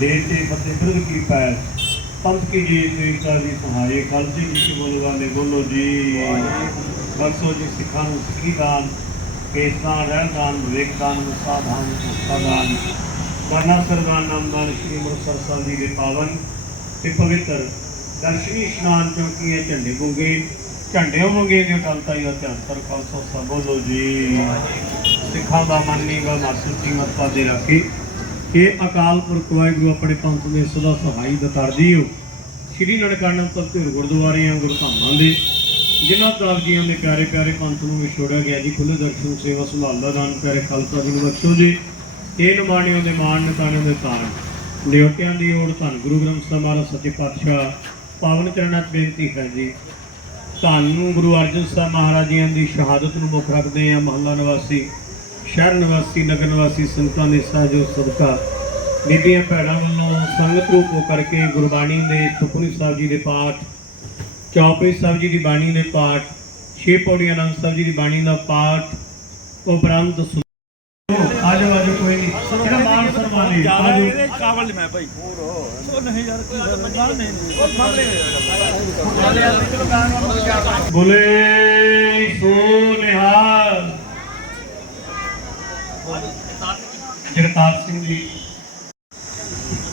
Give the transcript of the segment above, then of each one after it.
ਦੇਸ਼ ਤੇ ਫਤਿਹ ਬਿਰਧ ਕੀ ਪੈਰ ਪੰਥ ਕੀ ਜੀ ਤੇਰਾ ਜੀ ਸਹਾਰੇ ਖਾਲਸੇ ਜੀ ਕੇ ਬੋਲੋ ਵਾਲੇ ਬੋਲੋ ਜੀ। ਬਖਸ਼ੋ ਜੀ ਸਿੱਖਾਂ ਨੂੰ ਸਿੱਖੀ ਦਾਨ ਕੇਸਾਨ ਰਹਿਦਾਨ ਵਿਵੇਕਦਾਨ ਮੁਸਾਦਾਨ ਮੁਸਤਾਦਾਨ ਕਰਨਾ ਸਰਦਾਨ ਨਾਮਦਾਨ ਸ਼੍ਰੀ ਮੁਰਸਲ ਸਾਹਿਬ ਜੀ ਦੇ ਪਾਵਨ ਤੇ ਪਵਿੱਤਰ ਦਰਸ਼ਨੀ ਇਸ਼ਨਾਨ ਚੌਕੀਆਂ ਝੰਡੇ ਗੁੰਗੇ ਝੰਡਿਓ ਮੰਗੇ ਦੇ ਟਲਤਾ ਹੀ ਅਤੰਤਰ ਖਾਲਸਾ ਬੋਲੋ ਜੀ। ਸਿੱਖਾਂ ਦਾ ਮਨ ਨਹੀਂ ਗਾ ਮਾਸੂ ਜੀ ਮੱਤਾ ਦੇ ਰੱਖੀ। ਇਹ ਅਕਾਲ ਪੁਰਖ ਵਾਹਿਗੁਰੂ, ਆਪਣੇ ਪੰਥ ਦੇ ਸਦਾ ਸਹਾਈ ਦਤਾਰਦੀ ਹੋ। ਸ਼੍ਰੀ ਨਨਕਾਣਾ ਸਾਹਿਬ ਗੁਰਦੁਆਰੇ ਆ, ਗੁਰਧਾਮਾਂ ਦੇ, ਜਿਨ੍ਹਾਂ ਸਾਹਿਬ ਜੀਆਂ ਦੇ ਪਿਆਰੇ ਪਿਆਰੇ ਪੰਥ ਨੂੰ ਵਿਛੋੜਿਆ ਗਿਆ ਜੀ ਖੁੱਲੇ ਦਰਸ਼ਨ, ਸੇਵਾ ਸੰਭਾਲ ਦਾ ਦਾਨ, ਪਿਆਰੇ ਖਾਲਸਾ ਜੀ ਨੂੰ ਬਖਸ਼ੋ ਜੀ। ਇਹ ਨਿਮਾਣਿਓ ਦੇ ਮਾਣ ਨਤਾਣਿਓ ਦੇ ਤਾਣ ਨਿਉਟਿਆਂ ਦੀ ਓੜ ਧੰਨ ਗੁਰੂ ਗ੍ਰੰਥ ਸਾਹਿਬ ਮਹਾਰਾਜ ਸੱਚੇ ਪਾਤਸ਼ਾਹ, ਪਾਵਨ ਚਰਨਾਂ 'ਚ ਬੇਨਤੀ ਹੈ ਜੀ। ਤੁਹਾਨੂੰ ਗੁਰੂ ਅਰਜਨ ਸਾਹਿਬ ਮਹਾਰਾਜ ਜੀਆਂ ਦੀ ਸ਼ਹਾਦਤ ਨੂੰ ਮੁੱਖ ਰੱਖਦੇ ਆ ਮਹੱਲਾ ਨਿਵਾਸੀ ਸ਼ਹਿਰ ਨਿਵਾਸੀ ਨਗਰ ਨਿਵਾਸੀ ਸੰਤਾਂ ਦੇ ਸਹਿਯੋਗ ਸਦਕਾ ਬੀਬੀਆਂ ਭੈਣਾਂ ਵੱਲੋਂ ਸੰਗਤ ਰੂਪ ਹੋ ਕਰਕੇ ਗੁਰਬਾਣੀ ਦੇ ਸੁਖਮਨੀ ਸਾਹਿਬ ਜੀ ਦੇ ਪਾਠ ਚੌਪਈ ਸਾਹਿਬ ਜੀ ਦੀ ਬਾਣੀ ਦੇ ਪਾਠ ਛੇ ਪੌੜੀਆਂ ਆਨੰਦ ਸਾਹਿਬ ਜੀ ਦੀ ਬਾਣੀ ਦਾ ਪਾਠ ਉਪਰੰਤ ਸੁਣੋ ਆਜੋ ਆਜੋ ਕੋਈ ਨਹੀਂ। ਜਿਹੜਾ ਮਾਨ ਸਨਮਾਨ ਹੈ ਆਜੋ। ਕਾਬਲ ਮੈਂ ਭਾਈ। ਉਹ ਨਹੀਂ ਯਾਰ ਕੀ ਗੱਲ ਨਹੀਂ। ਨਹੀਂ। ਉਹ ਮਾਮਲੇ ਚੱਲ ਯਾਰ ਚਲੋ ਗਾਣ ਨੂੰ ਜਾ ਬੋਲੇ ਸੋ ਨਿਹਾਲ ਜਗਤਾਰ ਸਿੰਘ ਜੀ।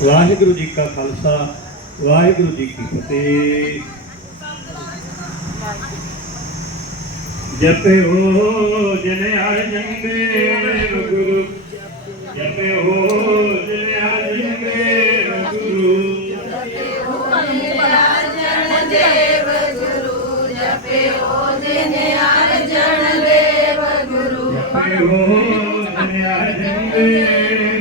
ਵਾਹਿਗੁਰੂ ਜੀ ਕਾ ਖਾਲਸਾ ਵਾਹਿਗੁਰੂ ਜੀ ਕੀ ਫਤਿਹ। ਜਪੇ ਹੋ ਜਿਨ ਅਰਜਨ ਦੇਵ ਗੁਰੂ ਜਪੇ ਹੋ ਜਿਨ ਅਰਜਨ ਦੇਵ ਗੁਰੂ ਜਪੇ ਹੋ ਜਿਨ ਅਰਜਨ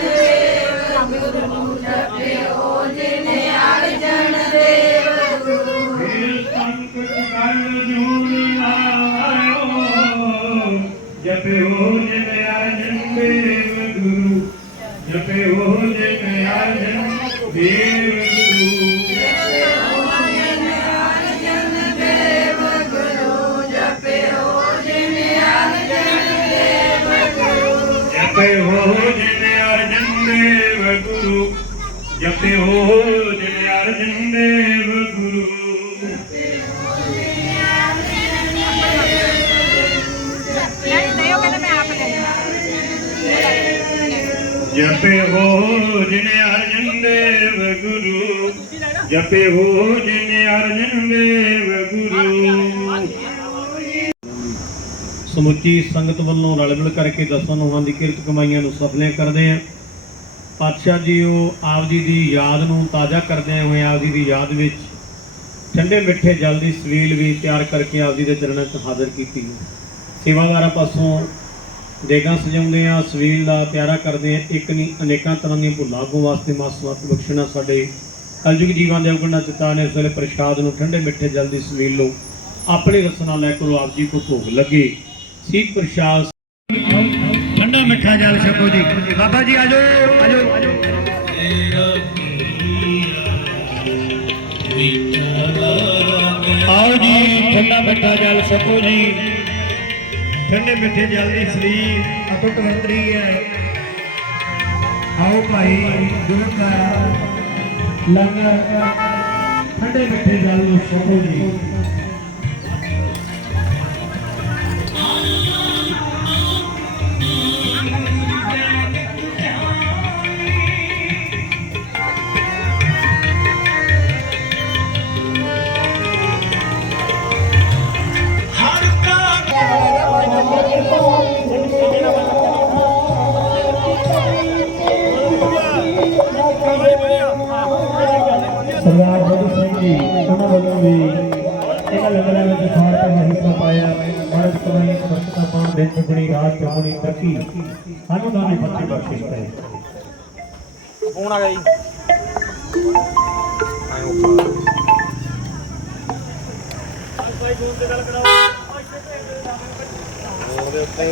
ਦੇਵ ਗੁਰੂ ਜਪੇ ਹੋ ਜਿਨ ਅਰਜਨ ਦੇਵ ਗੁਰੂ ਫਿਰ ਸੰਕਟ ਕਲ ਜੂਨ ਆਇਓ ਜਪੇ ਹੋ ਜਿਨ ਅਰਜਨ ਦੇਵ ਗੁਰੂ ਜਪੇ ਹੋ ਜਿਨ ਅਰਜਨ ਦੇਵ ਗੁਰੂ ਜਪੇ ਹੋ ਜਿਨ ਅਰਜਨ ਦੇਵ ਗੁਰੂ। ਜਪੇ ਹੋ ਜਿਨ ਅਰਜਨ ਦੇਵ ਗੁਰੂ। ਜਪੇ ਹੋ ਜਿਨ ਅਰਜਨ ਦੇਵ ਗੁਰੂ। ਸਮੁੱਚੀ ਸੰਗਤ ਵੱਲੋਂ ਰਲ ਮਿਲ ਕਰਕੇ ਦਸਾਂ ਨੋਹਾਂ ਦੀ ਕਿਰਤ ਕਮਾਈਆਂ ਨੂੰ ਸਫਲੇ ਕਰਦੇ ਆ ਪਾਤਸ਼ਾਹ ਜੀ, ਉਹ ਆਪ ਜੀ ਦੀ ਯਾਦ ਨੂੰ ਤਾਜ਼ਾ ਕਰਦੇ ਹੋਏ ਆਪ ਜੀ ਦੀ ਯਾਦ ਵਿੱਚ ਠੰਡੇ ਮਿੱਠੇ ਜਲ ਦੀ ਸਵੀਲ ਵੀ ਤਿਆਰ ਕਰਕੇ ਆਪ ਜੀ ਦੇ ਚਰਨਾਂ 'ਚ ਹਾਜ਼ਰ ਕੀਤੀ ਹੈ। ਸੇਵਾਦਾਰਾਂ ਪਾਸੋਂ ਦੇਗਾਂ ਸਜਾਉਂਦੇ ਆ ਸਵੀਲ ਦਾ ਪਿਆਰਾ ਕਰਦੇ ਆ ਇੱਕ ਨਹੀਂ, ਅਨੇਕਾਂ ਤਰ੍ਹਾਂ ਦੀਆਂ ਭੁੱਲਾਂ ਅੱਗੋਂ ਵਾਸਤੇ ਮਾਸਵਾਤ ਬਖਸ਼ਣਾ ਸਾਡੇ ਕਲਯੁਗ ਜੀਵਾਂ ਦੇ ਉਗਣਾ ਚਿਤਾ ਨੇ, ਉਸ ਵੇਲੇ ਪ੍ਰਸ਼ਾਦ ਨੂੰ ਠੰਡੇ ਮਿੱਠੇ ਜਲ ਦੀ ਸਵੀਲ ਲੋ ਆਪਣੀ ਰਸਨਾ ਲੈ ਕਰੋ, ਆਪ ਜੀ ਕੋ ਭੋਗ ਲੱਗੇ। ਸੀ ਪ੍ਰਸ਼ਾਦ ਮਿੱਠਾ ਜਲ ਛਕੋ ਜੀ? ਬਾਬਾ ਜੀ, ਆਜੋ ਆਜੋ। ਆਓ ਜੀ, ਠੰਡਾ ਮਿੱਠਾ ਜਲ ਛਕੋ ਜੀ। ਠੰਡੇ ਮਿੱਠੇ ਜਲ ਦੀ ਸਰੀਰ ਅਟੁੱਟ ਵੰਦਰੀ ਹੈ। ਆਓ ਭਾਈ, ਗੁਰੂ ਦਾ ਲੰਗਰ। ਠੰਡੇ ਮਿੱਠੇ ਜਲ ਨੂੰ ਛਕੋ ਜੀ। ਜੀ ਉਹਨਾਂ ਵੱਲੋਂ ਵੀ ਇਹਨਾਂ ਲੰਗਰਾਂ ਵਿੱਚ ਖਾਣ ਦਾ ਹਿੱਸਾ ਪਾਇਆ। ਮਰਦ ਕਮਾਈ ਸਸਤਾ ਪਾਉਣ ਦੇ ਚੁਗਣੀ ਰਾਤ ਚੁਗਣੀ ਤਰੱਕੀ। ਸਾਨੂੰ ਦਾ ਵੀ ਫਤਿਹ ਬਖਸ਼ਿਸ਼ ਕਰੇ। ਫੋਨ ਆ ਗਿਆ ਜੀ। ਉਹਦੇ ਉੱਤੇ